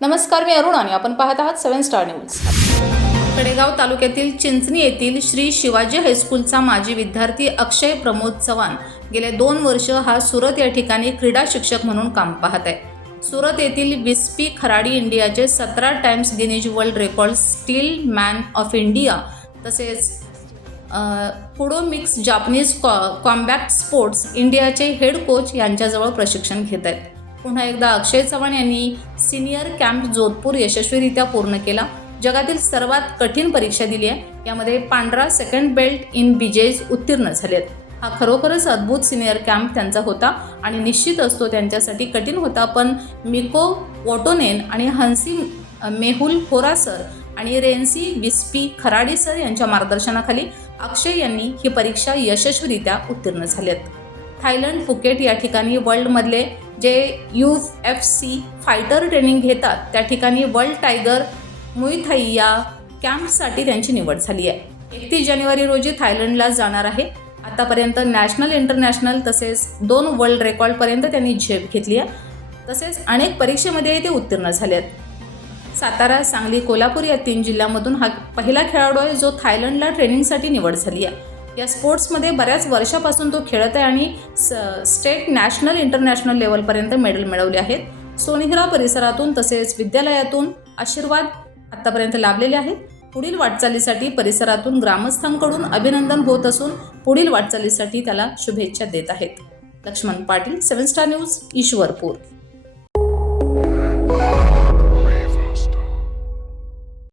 नमस्कार मी अरुण आणि आपण पाहत आहात सेव्हन स्टार न्यूज. कडेगाव तालुक्यातील चिंचणी येथील श्री शिवाजी हायस्कूलचा माजी विद्यार्थी अक्षय प्रमोद चव्हाण गेले दोन वर्ष हा सुरत या ठिकाणी क्रीडा शिक्षक म्हणून काम पाहत आहे. सुरत येथील विस्पी खराडी इंडियाचे सतरा times Guinness world record steel man of India तसेच पुडो मिक्स जापनीज कॉ कॉम्बॅक्ट स्पोर्ट्स इंडियाचे हेड कोच यांच्याजवळ प्रशिक्षण घेत आहेत. पुन्हा एकदा अक्षय चव्हाण यांनी सिनियर कॅम्प जोधपूर यशस्वीरित्या पूर्ण केला. जगातील सर्वात कठीण परीक्षा दिली आहे. यामध्ये पांढरा सेकंड बेल्ट इन बिजेज उत्तीर्ण झाले आहेत हा खरोखरच अद्भुत सिनियर कॅम्प त्यांचा होता आणि निश्चित असतो त्यांच्यासाठी कठीण होता पण मिको वॉटोनेन आणि हन्सी मेहुल खोरा सर आणि रेन्सी विस्पी खराडी सर यांच्या मार्गदर्शनाखाली अक्षय यांनी ही परीक्षा यशस्वीरित्या उत्तीर्ण झाल्यात थायलंड फुकेट या ठिकाणी वर्ल्डमधले जे U F C fighter training घेतात त्या ठिकाणी वर्ल्ड टायगर मुईथाई या कॅम्पसाठी त्यांची निवड झाली आहे. एकतीस जानेवारी रोजी थायलंडला जाणार आहे. आतापर्यंत नॅशनल इंटरनॅशनल तसेच दोन वर्ल्ड रेकॉर्डपर्यंत त्यांनी झेप घेतली आहे. तसेच अनेक परीक्षेमध्ये ते उत्तीर्ण झाले आहेत. सातारा सांगली कोल्हापूर या तीन जिल्ह्यामधून हा पहिला खेळाडू आहे जो थायलंडला ट्रेनिंगसाठी निवड झाली आहे. या स्पोर्ट्समध्ये बऱ्याच वर्षापासून तो खेळत आहे आणि स स्टेट नॅशनल इंटरनॅशनल लेवलपर्यंत मेडल मिळवले आहेत. सोनिहरा परिसरातून तसेच विद्यालयातून आशीर्वाद आत्तापर्यंत लाभलेले आहेत. पुढील वाटचालीसाठी परिसरातून ग्रामस्थांकडून अभिनंदन होत असून पुढील वाटचालीसाठी त्याला शुभेच्छा देत आहेत. Laxman Patil seven star news Ishwarpur.